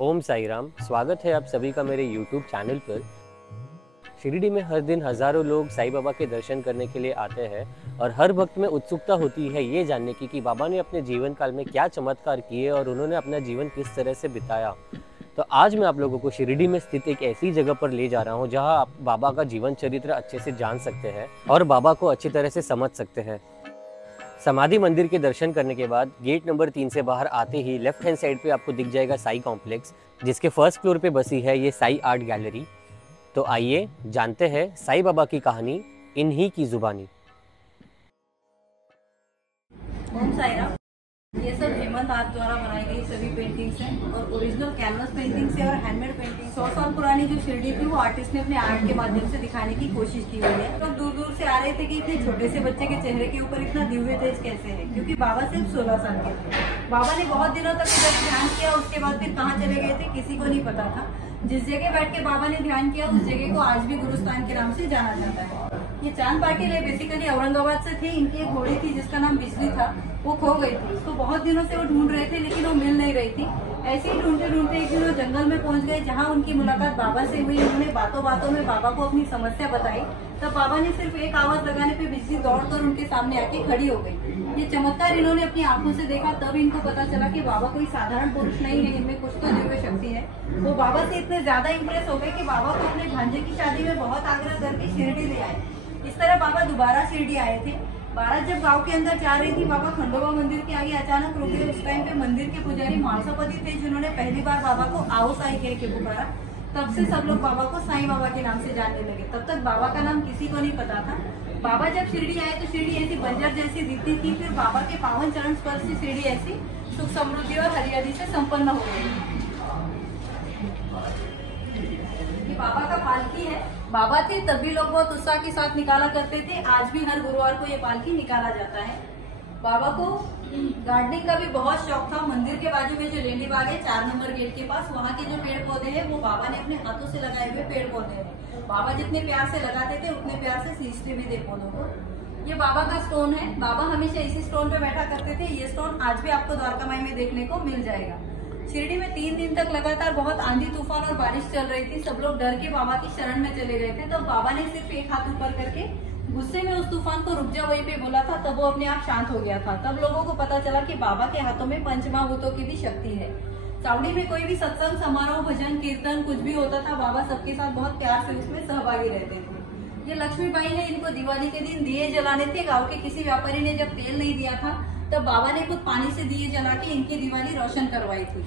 ओम साई राम। स्वागत है आप सभी का मेरे YouTube चैनल पर। शिरडी में हर दिन हजारों लोग साईं बाबा के दर्शन करने के लिए आते हैं और हर वक्त में उत्सुकता होती है ये जानने की कि बाबा ने अपने जीवन काल में क्या चमत्कार किए और उन्होंने अपना जीवन किस तरह से बिताया। तो आज मैं आप लोगों को शिरडी में स्थित एक ऐसी जगह पर ले जा रहा हूँ जहाँ आप बाबा का जीवन चरित्र अच्छे से जान सकते हैं और बाबा को अच्छी तरह से समझ सकते हैं। समाधि मंदिर के दर्शन करने के बाद गेट नंबर 3 से बाहर आते ही लेफ्ट हैंड साइड पे आपको दिख जाएगा साई कॉम्प्लेक्स, जिसके फर्स्ट फ्लोर पे बसी है ये साई आर्ट गैलरी। तो आइए जानते हैं साईं बाबा की कहानी इन्हीं की जुबानी। ओम साई राम। ये सब हेमंत आर्ट द्वारा बनाई गई सभी पेंटिंग्स हैं और ओरिजिनल कैनवस पेंटिंग्स है और हैंडमेड पेंटिंग 100 साल पुरानी जो शिरडी थी वो आर्टिस्ट ने अपने आर्ट के माध्यम से दिखाने की कोशिश की हुई है। तो दूर दूर से आ रहे थे कि इतने छोटे से बच्चे के चेहरे के ऊपर इतना दिव्य तेज कैसे है, क्योंकि बाबा सिर्फ 16 साल के थे। बाबा ने बहुत दिनों तक इधर ध्यान किया, उसके बाद फिर कहाँ चले गए थे किसी को नहीं पता था। जिस जगह बैठ के बाबा ने ध्यान किया उस जगह को आज भी गुरुस्थान के नाम से जाना जाता है। ये चांद पाटिल है, बेसिकली औरंगाबाद से थे। इनकी एक घोड़ी थी जिसका नाम बिजली था, वो खो गई थी। उसको बहुत दिनों से वो ढूंढ रहे थे लेकिन वो मिल नहीं रही थी। ऐसे ही ढूंढते ढूंढते एक दिन वो जंगल में पहुंच गए जहाँ उनकी मुलाकात बाबा से हुई। उन्होंने बातों बातों में बाबा को अपनी समस्या बताई। तब बाबा ने सिर्फ एक आवाज लगाने पे बिजली दौड़कर उनके सामने आके खड़ी हो गई। ये चमत्कार इन्होंने अपनी आंखों से देखा, तब इनको पता चला कि बाबा कोई साधारण पुरुष नहीं है, इनमें कुछ तो दिव्य शक्ति है। वो बाबा से इतने ज्यादा इम्प्रेस हो गए कि बाबा को अपने भांजे की शादी में बहुत आग्रह करके शिरडी ले आए। इस तरह बाबा दोबारा शिरडी आए थे। बारात जब गांव के अंदर जा रही थी, बाबा खंडोबा मंदिर के आगे अचानक रुके। उस टाइम पे मंदिर के पुजारी मानसापति थे जिन्होंने पहली बार बाबा को आओ साई कह के पुकारा। तब से सब लोग बाबा को साईं बाबा के नाम से जानने लगे। तब तक बाबा का नाम किसी को नहीं पता था। बाबा जब शिरडी आए तो शिरडी ऐसी बंजर जैसी दिखती थी। फिर बाबा के पावन चरण स्पर्श से शिरडी ऐसी सुख समृद्धि और हरियाली से संपन्न हो गई। बाबा का पालकी है। बाबा थे तब भी लोग बहुत उत्साह के साथ निकाला करते थे। आज भी हर गुरुवार को ये पालकी निकाला जाता है। बाबा को गार्डनिंग का भी बहुत शौक था। मंदिर के बाजू में जो लेंडी बाग है 4 नंबर गेट के पास, वहाँ के जो पेड़ पौधे हैं वो बाबा ने अपने हाथों से लगाए हुए पेड़ पौधे हैं। बाबा जितने प्यार से लगाते थे उतने प्यार से सींचते भी थे पौधों को। ये बाबा का स्टोन है। बाबा हमेशा इसी स्टोन पे बैठा करते थे। ये स्टोन आज भी आपको द्वारका माई में देखने को मिल जाएगा। शिरडी में 3 दिन तक लगातार बहुत आंधी तूफान और बारिश चल रही थी। सब लोग डर के बाबा की शरण में चले गए थे। तब बाबा ने सिर्फ एक हाथ ऊपर करके गुस्से में उस तूफान को रुक जा वहीं पे बोला था। तब वो अपने आप शांत हो गया था। तब लोगों को पता चला कि बाबा के हाथों में पंचमहाभूतों की भी शक्ति है। सावड़ी में कोई भी सत्संग समारोह भजन कीर्तन कुछ भी होता था, बाबा सबके साथ बहुत प्यार से उसमें सहभागी रहते थे। ये लक्ष्मीबाई ने इनको दिवाली के दिन दिए जलाने थे। गाँव के किसी व्यापारी ने जब तेल नहीं दिया था तब बाबा ने खुद पानी से दिए जला के इनकी दिवाली रोशन करवाई थी।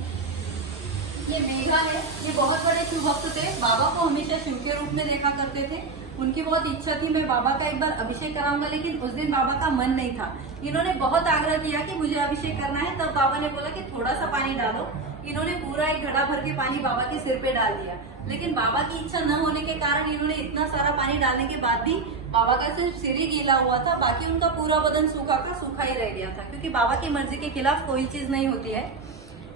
ये मेघा है। ये बहुत बड़े शिव भक्त थे। बाबा को हमेशा शिव के रूप में देखा करते थे। उनकी बहुत इच्छा थी मैं बाबा का एक बार अभिषेक कराऊंगा, लेकिन उस दिन बाबा का मन नहीं था। इन्होंने बहुत आग्रह किया कि मुझे अभिषेक करना है। तब बाबा ने बोला कि थोड़ा सा पानी डालो। इन्होंने पूरा एक घड़ा भर के पानी बाबा के सिर पे डाल दिया, लेकिन बाबा की इच्छा न होने के कारण इन्होंने इतना सारा पानी डालने के बाद भी बाबा का सिर्फ सिर ही गीला हुआ था, बाकी उनका पूरा बदन सूखा का सूखा ही रह गया था, क्योंकि बाबा की मर्जी के खिलाफ कोई चीज नहीं होती है।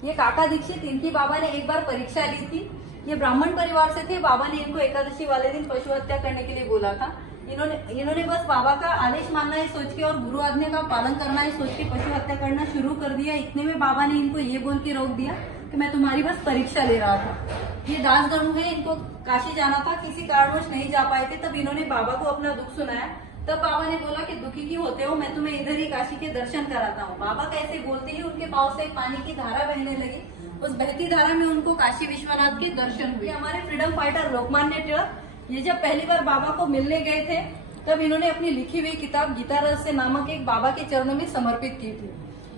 ये काका दीक्षित, इनकी बाबा ने एक बार परीक्षा ली थी। ये ब्राह्मण परिवार से थे। बाबा ने इनको एकादशी वाले दिन पशु हत्या करने के लिए बोला था। इन्होंने बस बाबा का आदेश मानना है सोच के और गुरु आज्ञा का पालन करना है सोच के पशु हत्या करना शुरू कर दिया। इतने में बाबा ने इनको ये बोल के रोक दिया कि मैं तुम्हारी बस परीक्षा ले रहा था। ये दास गणु है। इनको काशी जाना था, किसी कारणवश नहीं जा पाए थे। तब इन्होंने बाबा को अपना दुख सुनाया। तब बाबा ने बोला कि दुखी क्यों होते हो, मैं तुम्हें इधर ही काशी के दर्शन कराता हूँ। बाबा कैसे बोलते ही उनके पाँव से पानी की धारा बहने लगी। उस बहती धारा में उनको काशी विश्वनाथ के दर्शन हुए। हमारे फ्रीडम फाइटर लोकमान्य तिलक, ये जब पहली बार बाबा को मिलने गए थे तब इन्होंने अपनी लिखी हुई किताब गीता रहस्य नामक एक बाबा के चरणों में समर्पित की थी।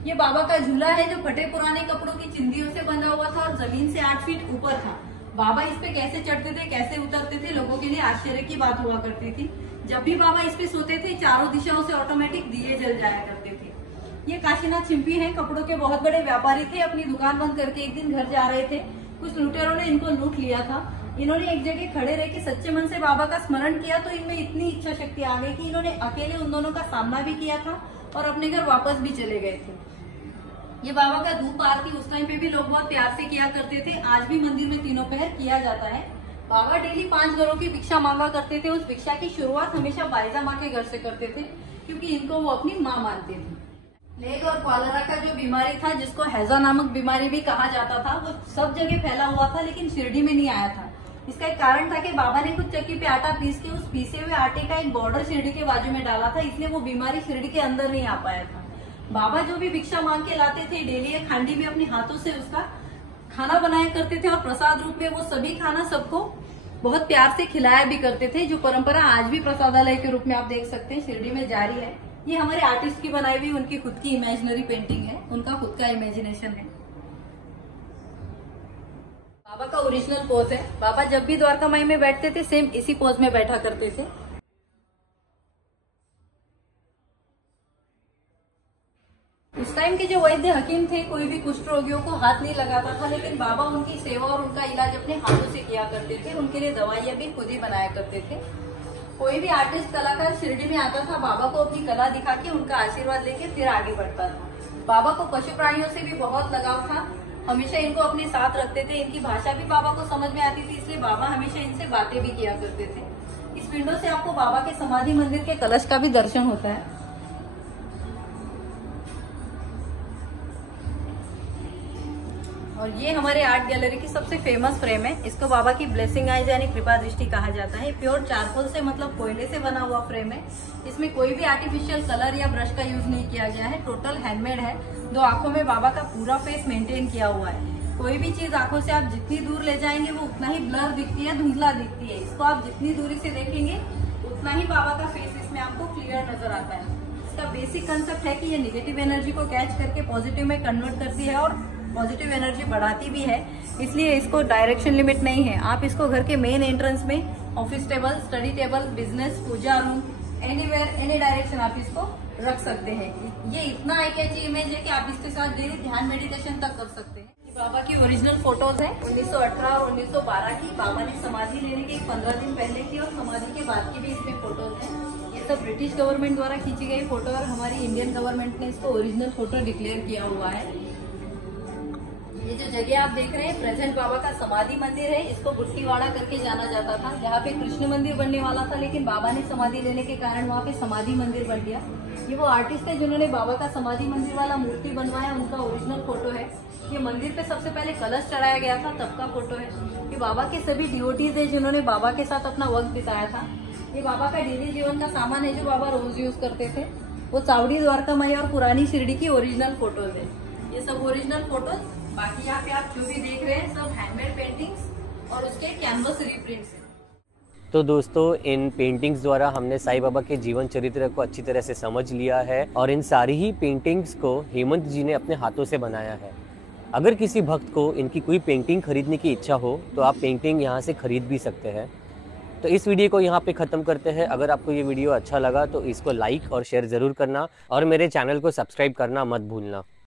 ये बाबा का झूला है जो फटे पुराने कपड़ों की चिंदियों से बंधा हुआ था और जमीन से 8 फीट ऊपर था। बाबा इस पे कैसे चढ़ते थे कैसे उतरते थे लोगों के लिए आश्चर्य की बात हुआ करती थी। जब भी बाबा इस पे सोते थे चारों दिशाओं से ऑटोमेटिक दिए जल जाया करते थे। ये काशीनाथ चिंपी हैं। कपड़ों के बहुत बड़े व्यापारी थे। अपनी दुकान बंद करके एक दिन घर जा रहे थे। कुछ लुटेरों ने इनको लूट लिया था। इन्होंने एक जगह खड़े रह के सच्चे मन से बाबा का स्मरण किया तो इनमें इतनी इच्छा शक्ति आ गई कि इन्होंने अकेले उन दोनों का सामना भी किया था और अपने घर वापस भी चले गए थे। ये बाबा का धूप आरती उस टाइम पे भी लोग बहुत प्यार से किया करते थे। आज भी मंदिर में तीनों पहर किया जाता है। बाबा डेली 5 घरों की भिक्षा मांगा करते थे। उस भिक्षा की शुरुआत हमेशा बाईजा माँ के घर से करते थे, क्योंकि इनको वो अपनी माँ मानते थे। प्लेग और कॉलरा का जो बीमारी था, जिसको हैजा नामक बीमारी भी कहा जाता था, वो सब जगह फैला हुआ था, लेकिन शिरडी में नहीं आया था। इसका एक कारण था कि बाबा ने खुद चक्की पे आटा पीस के उस पीसे हुए आटे का एक बॉर्डर शिरडी के बाजू में डाला था, इसलिए वो बीमारी शिरडी के अंदर नहीं आ पाया था। बाबा जो भी भिक्षा मांग के लाते थे, डेली एक हांडी में अपने हाथों से उसका खाना बनाया करते थे और प्रसाद रूप में वो सभी खाना सबको बहुत प्यार से खिलाया भी करते थे, जो परंपरा आज भी प्रसादालय के रूप में आप देख सकते हैं शिरडी में जारी है। ये हमारे आर्टिस्ट की बनाई हुई उनकी खुद की इमेजिनरी पेंटिंग है, उनका खुद का इमेजिनेशन है। बाबा का ओरिजिनल पोज है। बाबा जब भी द्वारका माई में बैठते थे, सेम इसी पोज में बैठा करते थे। उस टाइम के जो वैद्य हकीम थे, कोई भी कुष्ठ रोगियों को हाथ नहीं लगाता था, लेकिन बाबा उनकी सेवा और उनका इलाज अपने हाथों से किया करते थे। उनके लिए दवाइयां भी खुद ही बनाया करते थे। कोई भी आर्टिस्ट कलाकार शिरडी में आता था, बाबा को अपनी कला दिखा के उनका आशीर्वाद लेके फिर आगे बढ़ता था। बाबा को पशु प्राणियों से भी बहुत लगाव था, हमेशा इनको अपने साथ रखते थे। इनकी भाषा भी बाबा को समझ में आती थी, इसलिए बाबा हमेशा इनसे बातें भी किया करते थे। इस विंडो से आपको बाबा के समाधि मंदिर के कलश का भी दर्शन होता है। और ये हमारे आर्ट गैलरी की सबसे फेमस फ्रेम है। इसको बाबा की ब्लेसिंग आईज यानी कृपा दृष्टि कहा जाता है। प्योर चारकोल से मतलब कोयले से बना हुआ फ्रेम है। इसमें कोई भी आर्टिफिशियल कलर या ब्रश का यूज नहीं किया गया है, टोटल हैंडमेड है। 2 आंखों में बाबा का पूरा फेस मेंटेन किया हुआ है। कोई भी चीज आंखों से आप जितनी दूर ले जाएंगे वो उतना ही ब्लर दिखती है, धुंधला दिखती है। इसको आप जितनी दूरी से देखेंगे उतना ही बाबा का फेस इसमें आपको क्लियर नजर आता है। इसका बेसिक कंसेप्ट है कि ये नेगेटिव एनर्जी को कैच करके पॉजिटिव में कन्वर्ट करती है और पॉजिटिव एनर्जी बढ़ाती भी है, इसलिए इसको डायरेक्शन लिमिट नहीं है। आप इसको घर के मेन एंट्रेंस में, office table, study table, business, puja room, anywhere, any direction आप इसको रख सकते हैं। ये इतना आई कैची इमेज है कि आप इसके साथ डेली ध्यान मेडिटेशन तक कर सकते हैं। ये बाबा की ओरिजिनल फोटोज है 1918 और 1912 की। बाबा ने समाधि लेने के 15 दिन पहले की और समाधि के बाद की भी इसमें फोटोज है। ये सब ब्रिटिश गवर्नमेंट द्वारा खींची गई फोटो और हमारी इंडियन गवर्नमेंट ने इसको ओरिजिनल फोटो डिक्लेयर किया हुआ है। ये जो जगह आप देख रहे हैं प्रेजेंट बाबा का समाधि मंदिर है। इसको बुट्टीवाड़ा करके जाना जाता था, जहाँ पे कृष्ण मंदिर बनने वाला था, लेकिन बाबा ने समाधि लेने के कारण वहाँ पे समाधि मंदिर बन गया। ये वो आर्टिस्ट है जिन्होंने बाबा का समाधि मंदिर वाला मूर्ति बनवाया, उनका ओरिजिनल फोटो है। ये मंदिर पे सबसे पहले कलश चढ़ाया गया था, तब का फोटो है। ये बाबा के सभी डिवोटीज है जिन्होंने बाबा के साथ अपना वक्त बिताया था। ये बाबा का डेली जीवन का सामान है जो बाबा रोज यूज करते थे। वो चावड़ी, द्वारका माई और पुरानी शिरडी की ओरिजिनल फोटोज है। ये सब ओरिजिनल फोटोज। बाकी यहाँ पे आप जो भी देख रहे हैं सब हैंडमेड पेंटिंग्स और उसके कैनवस रिप्रिंट्स हैं। तो दोस्तों, इन पेंटिंग्स द्वारा हमने साईं बाबा के जीवन चरित्र को अच्छी तरह से समझ लिया है और इन सारी ही पेंटिंग्स को हेमंत जी ने अपने हाथों से बनाया है। अगर किसी भक्त को इनकी कोई पेंटिंग खरीदने की इच्छा हो तो आप पेंटिंग यहाँ से खरीद भी सकते हैं। तो इस वीडियो को यहाँ पे ख़त्म करते हैं। अगर आपको ये वीडियो अच्छा लगा तो इसको लाइक और शेयर ज़रूर करना और मेरे चैनल को सब्सक्राइब करना मत भूलना।